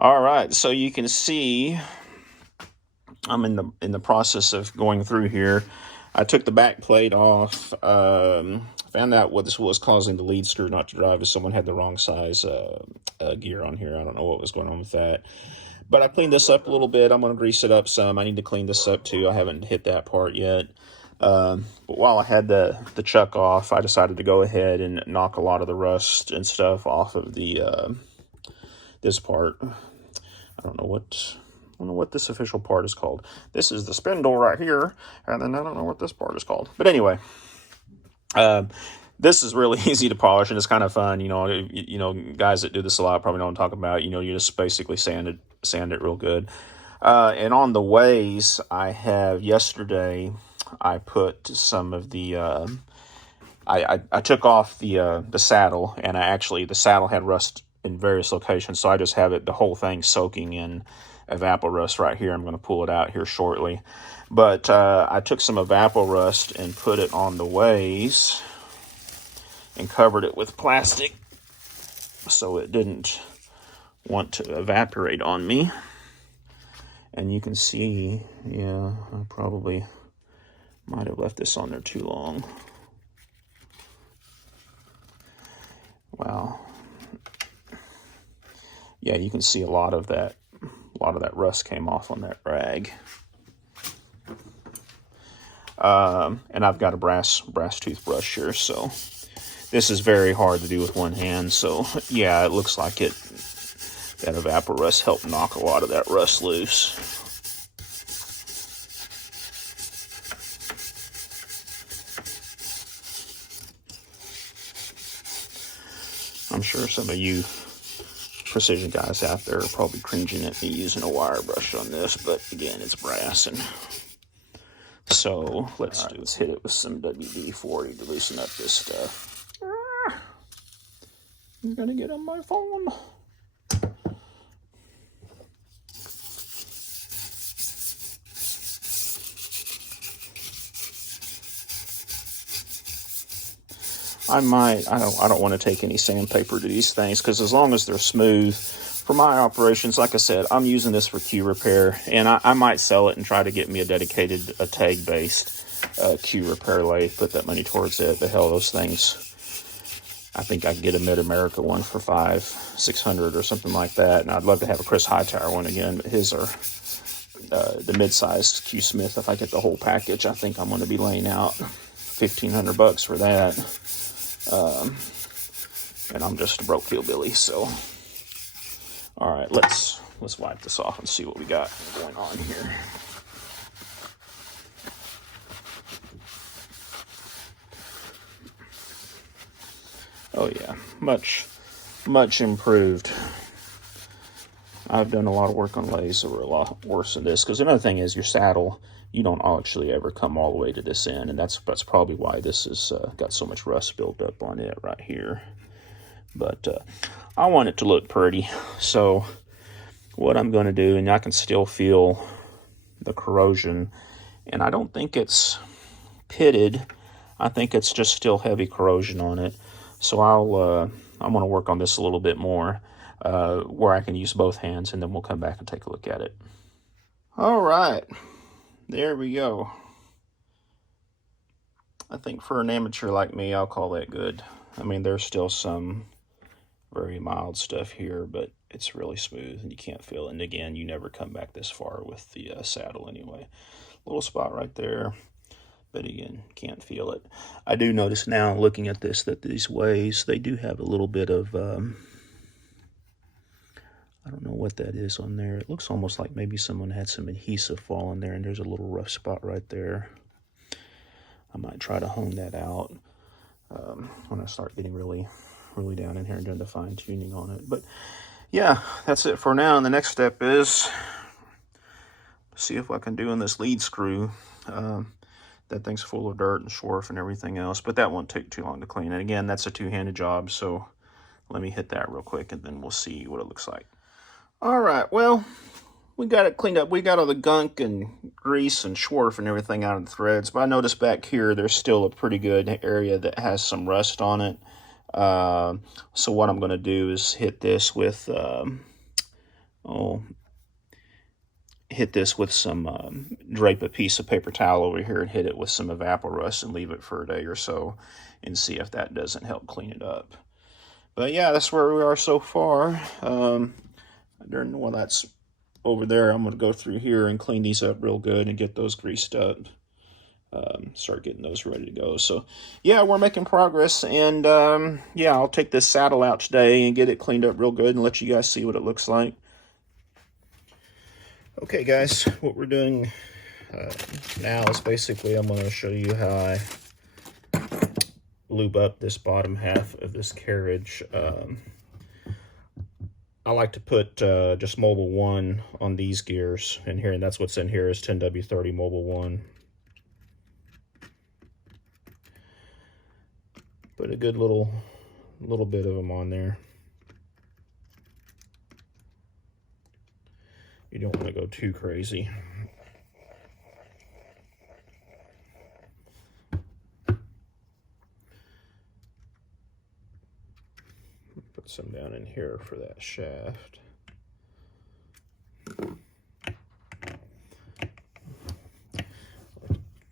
All right, so you can see I'm in the process of going through here. I took the back plate off. Found out what this was causing the lead screw not to drive is someone had the wrong size gear on here. I don't know what was going on with that. But I cleaned this up a little bit. I'm going to grease it up some. I need to clean this up too. I haven't hit that part yet. But while I had the chuck off, I decided to go ahead and knock a lot of the rust and stuff off of the this part. I don't know what this official part is called. This is the spindle right here, and then I don't know what this part is called. But anyway, this is really easy to polish, and it's kind of fun. You know, guys that do this a lot probably know what I'm talking about. You know, you just basically sand it real good. And on the ways, I have yesterday, I put some of the. I took off the saddle, and the saddle had rust in various locations, so I just have the whole thing soaking in evaporust right here. I'm going to pull it out here shortly. But I took some evaporust and put it on the ways and covered it with plastic so it didn't want to evaporate on me. And you can see, yeah, I probably might have left this on there too long. Wow. Yeah, you can see a lot of that rust came off on that rag. And I've got a brass toothbrush here, so this is very hard to do with one hand. So yeah, it looks like that evaporust helped knock a lot of that rust loose. I'm sure some of you precision guys out there are probably cringing at me using a wire brush on this, but again, it's brass. And so let's hit it with some WD-40 to loosen up this stuff. I'm gonna get on my phone. I don't want to take any sandpaper to these things, because as long as they're smooth, for my operations, like I said, I'm using this for Q repair, and I might sell it and try to get me a TAG-based Q repair lathe, put that money towards it. The hell, those things, I think I can get a Mid-America one for $500-600 or something like that, and I'd love to have a Chris Hightower one again, but his are the mid-sized Q Smith. If I get the whole package, I think I'm going to be laying out $1,500 for that. And I'm just a broke hillbilly, so. All right, let's wipe this off and see what we got going on here. Oh yeah, much improved. I've done a lot of work on lathes that were a lot worse than this, because another thing is your saddle, you don't actually ever come all the way to this end, and that's probably why this has got so much rust built up on it right here. But I want it to look pretty, so what I'm going to do, and I can still feel the corrosion, and I don't think it's pitted. I think it's just still heavy corrosion on it. So I'm going to work on this a little bit more, where I can use both hands, and then we'll come back and take a look at it. All right. There we go. I think for an amateur like me, I'll call that good. I mean, there's still some very mild stuff here, but it's really smooth and you can't feel it. And again, you never come back this far with the saddle anyway. Little spot right there, but again, can't feel it. I do notice now, looking at this, that these ways, they do have a little bit of, I don't know what that is on there. It looks almost like maybe someone had some adhesive fall in there, and there's a little rough spot right there. I might try to hone that out when I start getting really down in here and doing the fine tuning on it. But yeah, that's it for now. And the next step is see if I can do in this lead screw. That thing's full of dirt and schwarf and everything else, but that won't take too long to clean. And again, that's a two-handed job, so let me hit that real quick and then we'll see what it looks like. All right, well, we got it cleaned up. We got all the gunk and grease and schwarf and everything out of the threads, but I noticed back here there's still a pretty good area that has some rust on it. So what I'm going to do is hit this with, oh, hit this with some, drape a piece of paper towel over here and hit it with some evaporust and leave it for a day or so and see if that doesn't help clean it up. But yeah, that's where we are so far. While that's over there, I'm going to go through here and clean these up real good and get those greased up. Start getting those ready to go. So yeah, we're making progress, and yeah, I'll take this saddle out today and get it cleaned up real good and let you guys see what it looks like. Okay guys, what we're doing now is basically I'm going to show you how I lube up this bottom half of this carriage. I like to put just Mobile 1 on these gears in here, and that's what's in here is 10W30 Mobile 1. Put a good little bit of them on there. You don't want to go too crazy. Put some down in here for that shaft.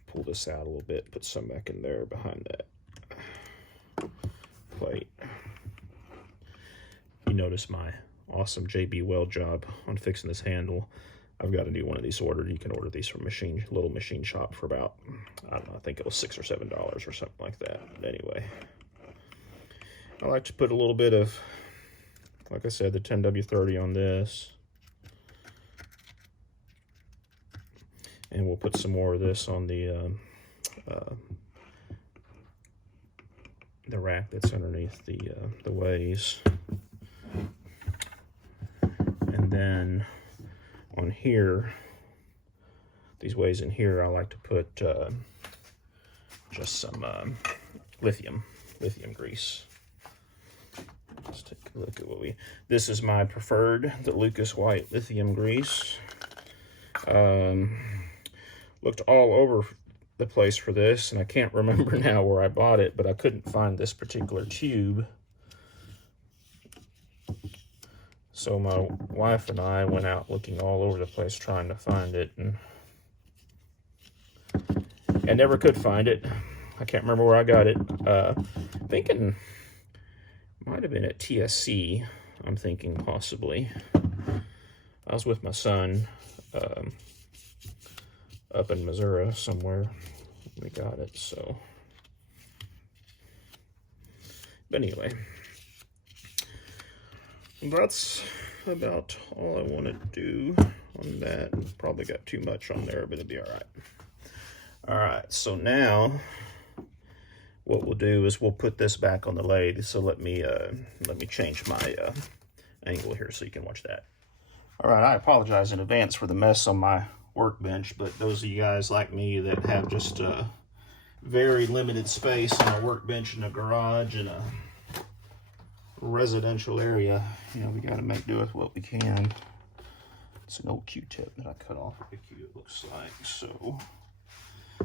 Pull this out a little bit, put some back in there behind that plate. You notice my awesome JB Weld job on fixing this handle. I've got a new one of these ordered. You can order these from little machine shop for about, I don't know, I think it was $6 or $7 or something like that. But anyway, I like to put a little bit of, like I said, the 10W30 on this. And we'll put some more of this on the rack that's underneath the ways. And then on here, these ways in here, I like to put just some lithium grease. Let's take a look at this is my preferred, the Lucas White lithium grease. Looked all over the place for this, and I can't remember now where I bought it, but I couldn't find this particular tube. So my wife and I went out looking all over the place trying to find it, and never could find it. I can't remember where I got it. Thinking might have been at TSC, I'm thinking possibly. I was with my son up in Missouri somewhere. We got it, so. But anyway, that's about all I want to do on that. Probably got too much on there, but it'll be all right. All right, so now what we'll do is we'll put this back on the lathe. So let me change my angle here so you can watch that. All right, I apologize in advance for the mess on my workbench, but those of you guys like me that have just very limited space on a workbench in a garage in a residential area, you know, we got to make do with what we can. It's an old Q-tip that I cut off of the Q, it looks like. So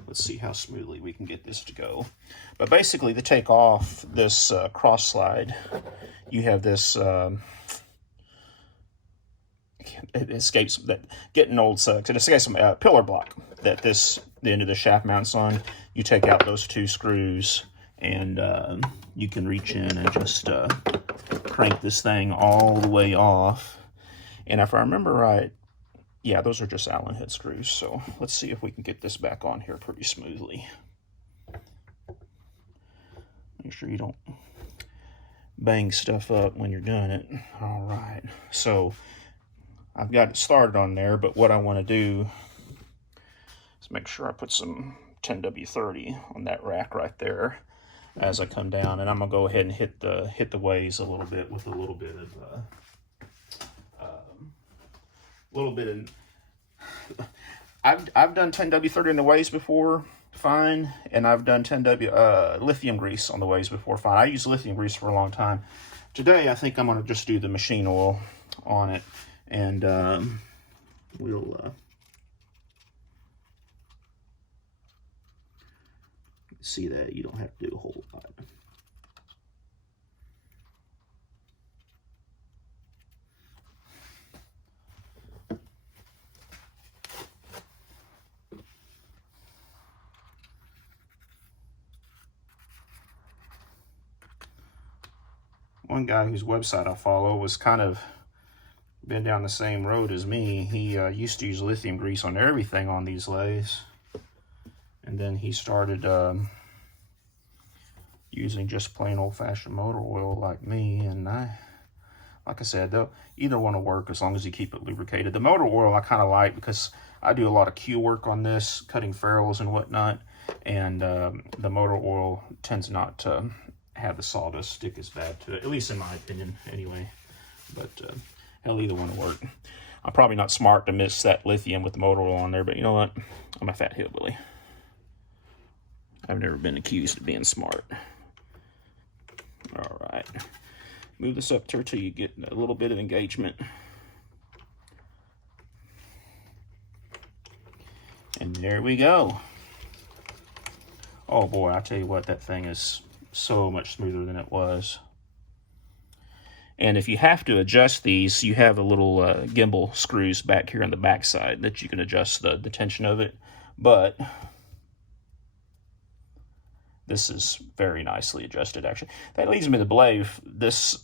let's see how smoothly we can get this to go. But basically, to take off this cross slide, you have this it escapes that getting old sucks. It escapes some pillar block that the end of the shaft mounts on. You take out those two screws, and you can reach in and just crank this thing all the way off. And if I remember right, yeah, those are just Allen head screws. So let's see if we can get this back on here pretty smoothly. Make sure you don't bang stuff up when you're doing it. All right, so I've got it started on there, but what I want to do is make sure I put some 10W30 on that rack right there as I come down, and I'm gonna go ahead and hit the ways a little bit with a little bit of I've done 10W30 in the ways before, fine, and I've done 10W lithium grease on the ways before, fine. I use lithium grease for a long time. Today I think I'm gonna just do the machine oil on it. And we'll see that you don't have to do a whole lot. one guy whose website I follow was kind of been down the same road as me. He used to use lithium grease on everything on these lathes, and then he started using just plain old-fashioned motor oil like me. And like I said, either one will work as long as you keep it lubricated. The motor oil I kind of like because I do a lot of Q work on this, cutting ferrules and whatnot, and the motor oil tends not to have the sawdust stick as bad to it, at least in my opinion anyway. But hell, either one will work. I'm probably not smart to mix that lithium with the motor oil on there, but you know what? I'm a fat hillbilly. I've never been accused of being smart. All right. Move this up there till you get a little bit of engagement. And there we go. Oh boy, I tell you what, that thing is so much smoother than it was. And if you have to adjust these, you have a little gimbal screws back here on the back side that you can adjust the tension of it. But this is very nicely adjusted, actually. That leads me to believe this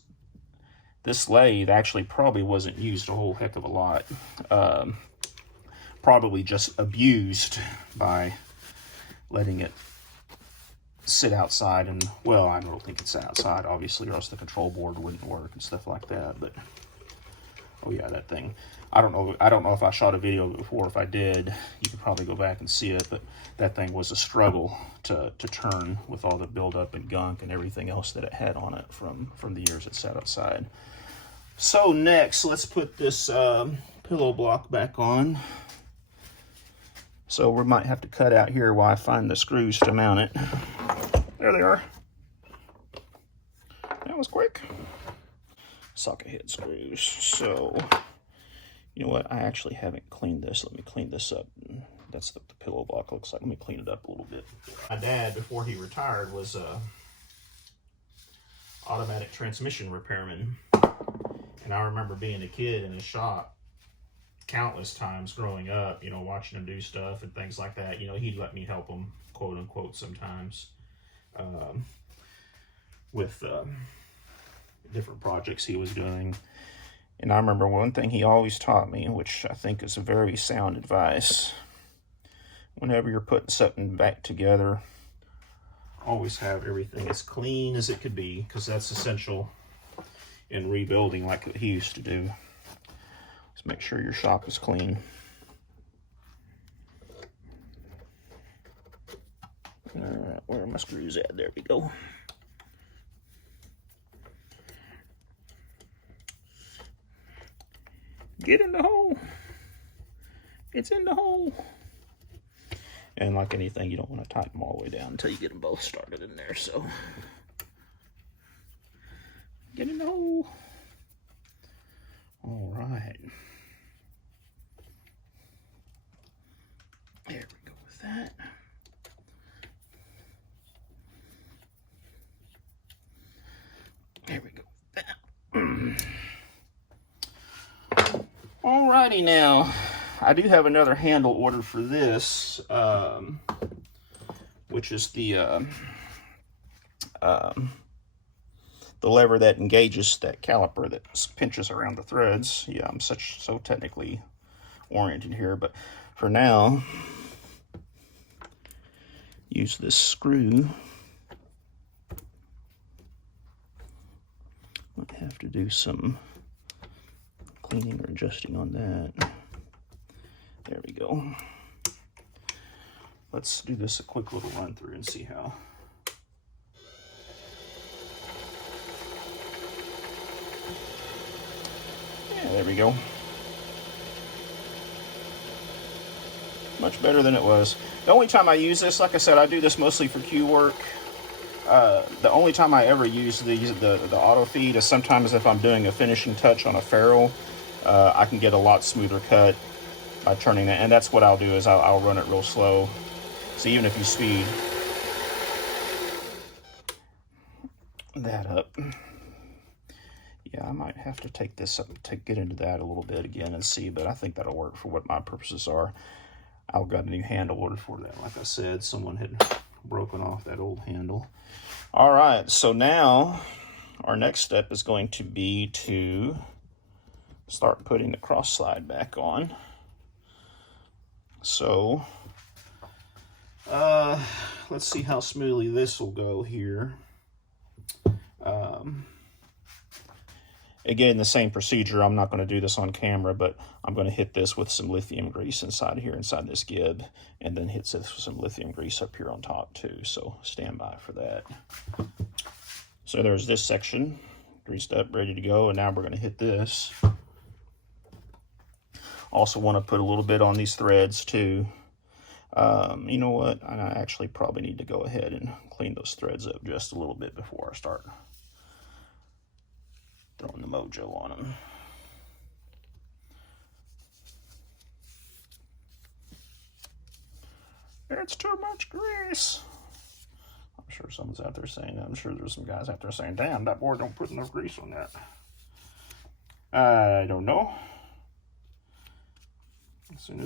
lathe actually probably wasn't used a whole heck of a lot. Probably just abused by letting it sit outside. And well, I don't think it sat outside obviously, or else the control board wouldn't work and stuff like that. But oh yeah, that thing, I don't know if I shot a video of it before. If I did, you could probably go back and see it, but that thing was a struggle to turn with all the buildup and gunk and everything else that it had on it from the years it sat outside. So next, let's put this pillow block back on. So we might have to cut out here while I find the screws to mount it. There they are. That was quick. Socket head screws. So, you know what? I actually haven't cleaned this. Let me clean this up. That's the pillow block looks like. Let me clean it up a little bit. My dad, before he retired, was a automatic transmission repairman. And I remember being a kid in his shop countless times growing up, you know, watching him do stuff and things like that. You know, he'd let me help him, quote unquote, sometimes with different projects he was doing. And I remember one thing he always taught me, which I think is a very sound advice. Whenever you're putting something back together, always have everything as clean as it could be, because that's essential in rebuilding like he used to do. Just make sure your shop is clean. All right, where are my screws at? There we go. Get in the hole. It's in the hole. And like anything, you don't want to tighten them all the way down until you get them both started in there. So get in the hole. All right. There we go with that. There we go with that. Alrighty now. I do have another handle ordered for this, which is the lever that engages that caliper that pinches around the threads. Yeah, I'm so technically oriented here, but for now, use this screw. Might have to do some cleaning or adjusting on that. There we go. Let's do this a quick little run through and see how. Yeah, there we go. Much better than it was. The only time I use this, like I said, I do this mostly for Q work. The only time I ever use the auto feed is sometimes if I'm doing a finishing touch on a ferrule. I can get a lot smoother cut by turning that, and that's what I'll do is I'll run it real slow. So even if you speed that up, yeah, I might have to take this up and get into that a little bit again and see, but I think that'll work for what my purposes are. I've got a new handle ordered for that. Like I said, someone had broken off that old handle. All right, so now our next step is going to be to start putting the cross slide back on. So let's see how smoothly this will go here. Again, the same procedure. I'm not going to do this on camera, but I'm going to hit this with some lithium grease inside here, inside this gib, and then hit this with some lithium grease up here on top too. So stand by for that. So there's this section greased up, ready to go, and now we're going to hit this. Also want to put a little bit on these threads too. You know what? I actually probably need to go ahead and clean those threads up just a little bit before I start throwing the mojo on them. It's too much grease. I'm sure someone's out there saying, I'm sure there's some guys out there saying, damn, that board don't put enough grease on that. I don't know. As soon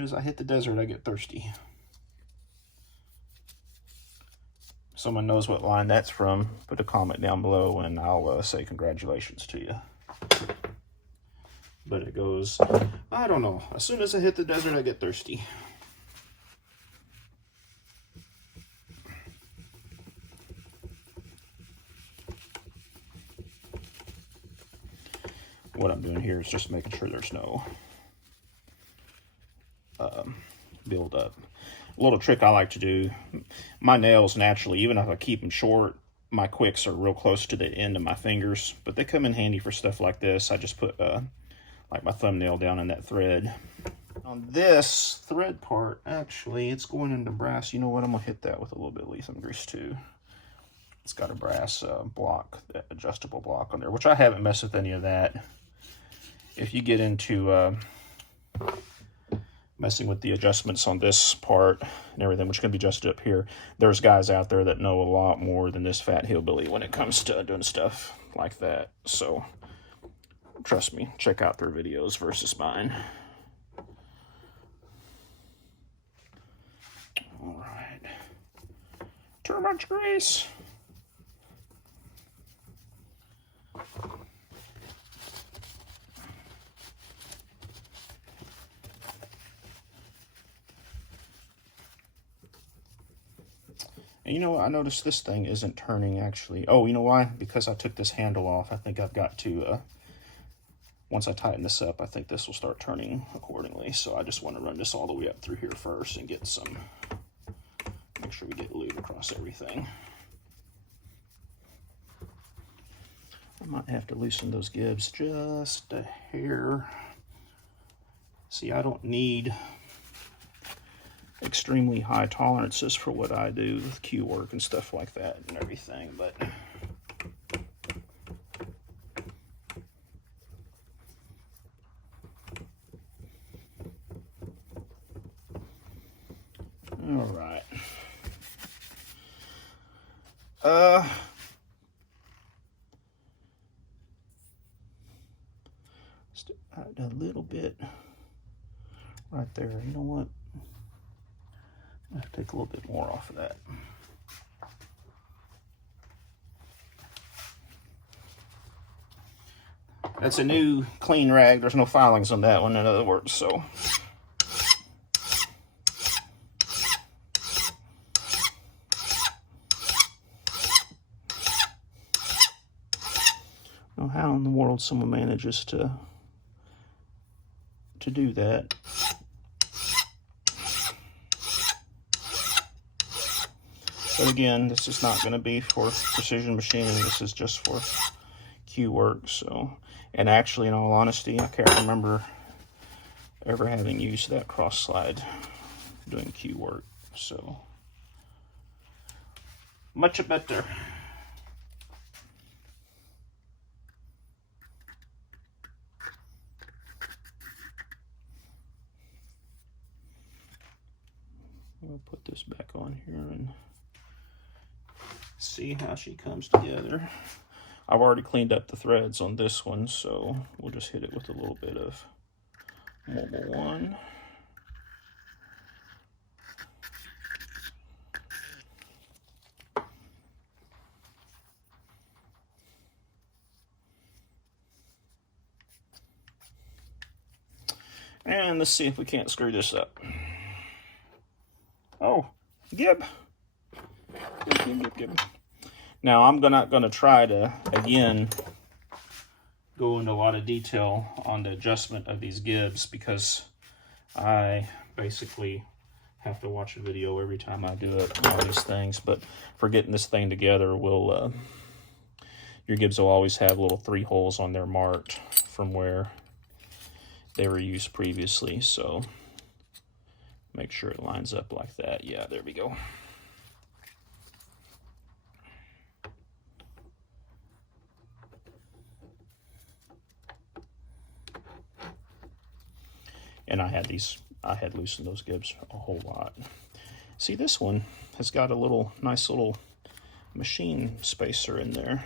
as I hit the desert, I get thirsty. If someone knows what line that's from, put a comment down below and I'll say congratulations to you. But it goes, I don't know. As soon as I hit the desert, I get thirsty. What I'm doing here is just making sure there's no build up. A little trick I like to do, my nails naturally, even if I keep them short, my quicks are real close to the end of my fingers, but they come in handy for stuff like this. I just put like my thumbnail down in that thread. On this thread part, actually, it's going into brass. You know what? I'm gonna hit that with a little bit of lithium grease too. It's got a brass block, that adjustable block on there, which I haven't messed with any of that. If you get into messing with the adjustments on this part and everything, which can be adjusted up here, there's guys out there that know a lot more than this fat hillbilly when it comes to doing stuff like that. So trust me, check out their videos versus mine. All right, too much grease. And you know what? I noticed this thing isn't turning actually. Oh, you know why? Because I took this handle off. I think I've got to, once I tighten this up, I think this will start turning accordingly. So I just want to run this all the way up through here first and get some, make sure we get lube across everything. I might have to loosen those gibs just a hair. See, I don't need extremely high tolerances for what I do with Q work and stuff like that and everything, but all right. A little bit right there. You know what? I have to take a little bit more off of that. That's a new clean rag. There's no filings on that one, in other words, so. I don't know how in the world someone manages to do that. But again, this is not going to be for precision machining. This is just for Q work. So, and actually, in all honesty, I can't remember ever having used that cross slide doing Q work. So, much better. We'll put this back on here and see how she comes together. I've already cleaned up the threads on this one, so we'll just hit it with a little bit of Mobile One. And let's see if we can't screw this up. Oh, gib. Gib. Now, I'm not going to try to, again, go into a lot of detail on the adjustment of these gibs because I basically have to watch a video every time I do it, all these things. But for getting this thing together, your gibs will always have little 3 holes on there marked from where they were used previously. So make sure it lines up like that. Yeah, there we go. And I had loosened those gibs a whole lot. See, this one has got a nice little machine spacer in there.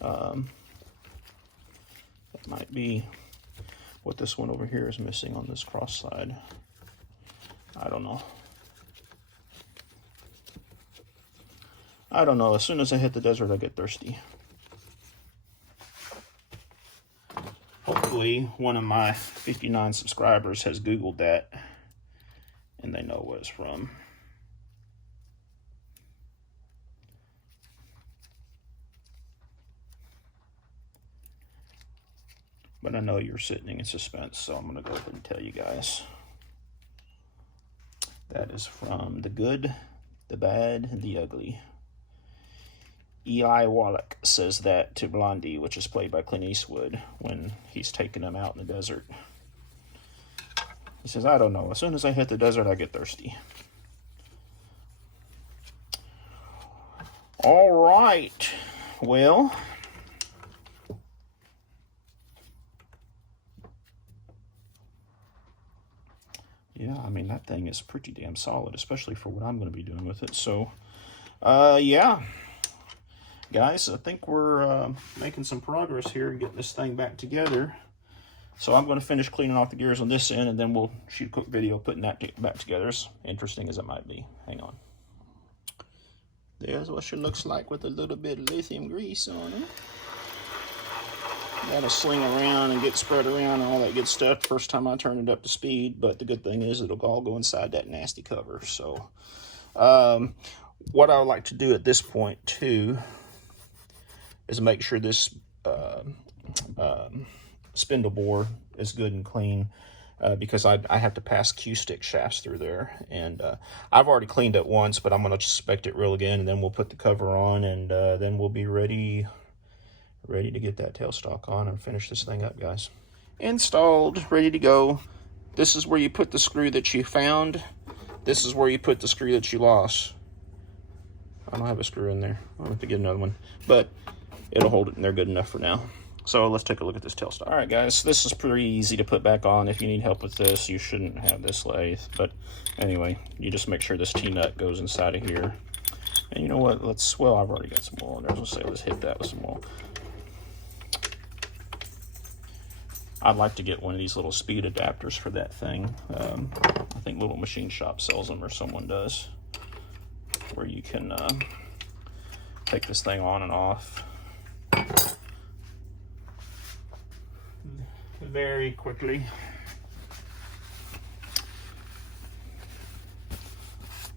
That might be what this one over here is missing on this cross side. I don't know. As soon as I hit the desert, I get thirsty. Hopefully, one of my 59 subscribers has Googled that and they know what it's from. But I know you're sitting in suspense, so I'm going to go ahead and tell you guys. That is from The Good, the Bad, and the Ugly. E.I. Wallach says that to Blondie, which is played by Clint Eastwood, when he's taking him out in the desert. He says, I don't know, as soon as I hit the desert, I get thirsty. All right, well, yeah, I mean, that thing is pretty damn solid, especially for what I'm going to be doing with it. So, yeah. Guys, I think we're making some progress here and getting this thing back together. So I'm going to finish cleaning off the gears on this end, and then we'll shoot a quick video putting that back together, as interesting as it might be. Hang on. There's what she looks like with a little bit of lithium grease on it. That'll sling around and get spread around and all that good stuff first time I turn it up to speed, but the good thing is it'll all go inside that nasty cover. So what I would like to do at this point too is make sure this spindle bore is good and clean, because I have to pass Q-stick shafts through there, and I've already cleaned it once, but I'm going to inspect it real again, and then we'll put the cover on, and then we'll be ready to get that tailstock on and finish this thing up, guys. Installed, ready to go. This is where you put the screw that you found. This is where you put the screw that you lost. I don't have a screw in there. I'll have to get another one, but it'll hold it in there good enough for now. So let's take a look at this tailstock. All right, guys, this is pretty easy to put back on. If you need help with this, you shouldn't have this lathe. But anyway, you just make sure this T-nut goes inside of here. And you know what? Well, I've already got some oil in there. Let's hit that with some oil. I'd like to get one of these little speed adapters for that thing. I think Little Machine Shop sells them, or someone does, where you can take this thing on and off very quickly.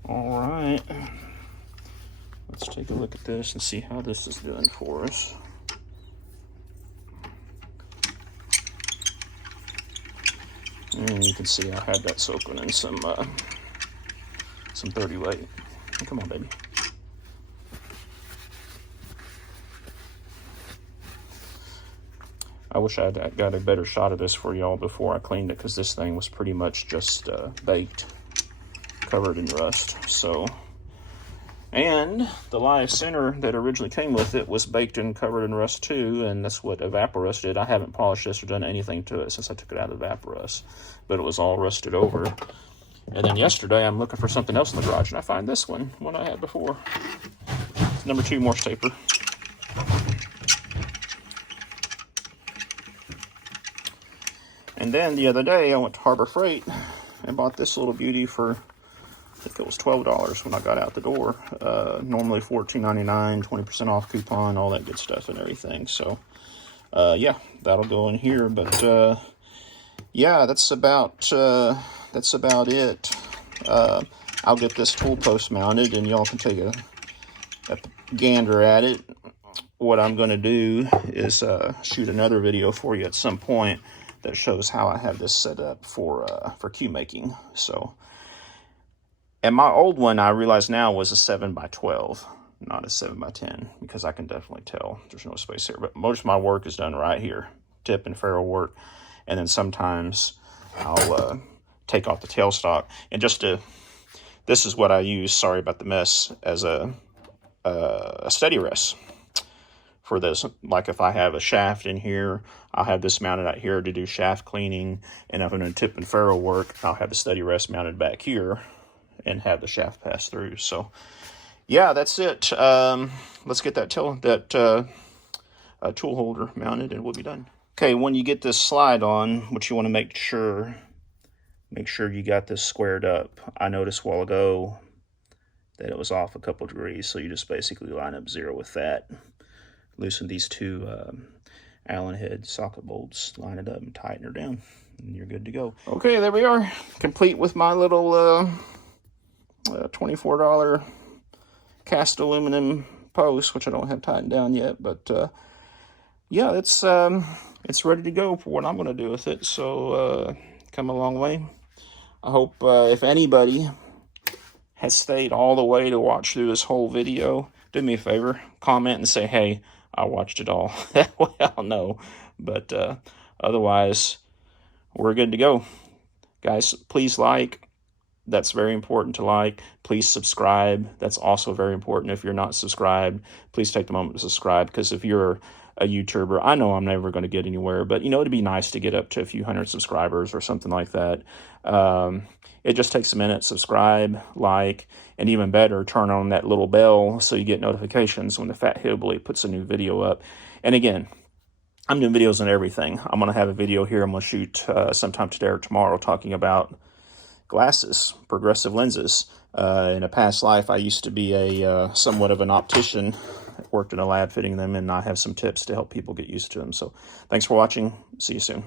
All right, let's take a look at this and see how this is doing for us. And you can see I had that soaking in some 30 weight. Come on, baby. I wish I had got a better shot of this for y'all before I cleaned it, because this thing was pretty much just baked, covered in rust. So, and the live center that originally came with it was baked and covered in rust too, and that's what Evaporust did. I haven't polished this or done anything to it since I took it out of Evaporust, but it was all rusted over. And then yesterday I'm looking for something else in the garage, and I find this one I had before. It's number 2 Morse taper. And then the other day I went to Harbor Freight and bought this little beauty for, I think it was $12 when I got out the door. Normally $14.99, 20% off coupon, all that good stuff and everything. So yeah, that'll go in here. But yeah, that's about it. I'll get this tool post mounted, and y'all can take a gander at it. What I'm going to do is shoot another video for you at some point that shows how I have this set up for cue making. So, and my old one, I realize now, was a 7x12, not a 7x10, because I can definitely tell there's no space here. But most of my work is done right here, tip and ferrule work, and then sometimes I'll take off the tailstock. And this is what I use, sorry about the mess, as a steady rest for this. Like if I have a shaft in here, I'll have this mounted out here to do shaft cleaning, and if I'm going to tip and ferrule work, I'll have the steady rest mounted back here and have the shaft pass through. So yeah, that's it. Let's get that tool holder mounted, and we'll be done. Okay, when you get this slide on, what you want to make sure you got this squared up. I noticed a while ago that it was off a couple degrees, so you just basically line up 0 with that. Loosen these two Allen head socket bolts, line it up and tighten her down, and you're good to go. Okay, there we are, complete with my little $24 cast aluminum post, which I don't have tightened down yet, but yeah, it's ready to go for what I'm going to do with it. So come a long way. I hope if anybody has stayed all the way to watch through this whole video, do me a favor, comment and say, hey, I watched it all. That way I'll know. But otherwise, we're good to go. Guys, please like. That's very important to like. Please subscribe. That's also very important. If you're not subscribed, please take the moment to subscribe, because if you're a YouTuber, I know I'm never going to get anywhere, but it'd be nice to get up to a few hundred subscribers or something like that. It just takes a minute. Subscribe, like, and even better, turn on that little bell so you get notifications when the Fat Hillbilly puts a new video up. And again, I'm doing videos on everything. I'm going to have a video here I'm going to shoot sometime today or tomorrow talking about glasses, progressive lenses. In a past life, I used to be a somewhat of an optician. I worked in a lab fitting them, and I have some tips to help people get used to them. So thanks for watching. See you soon.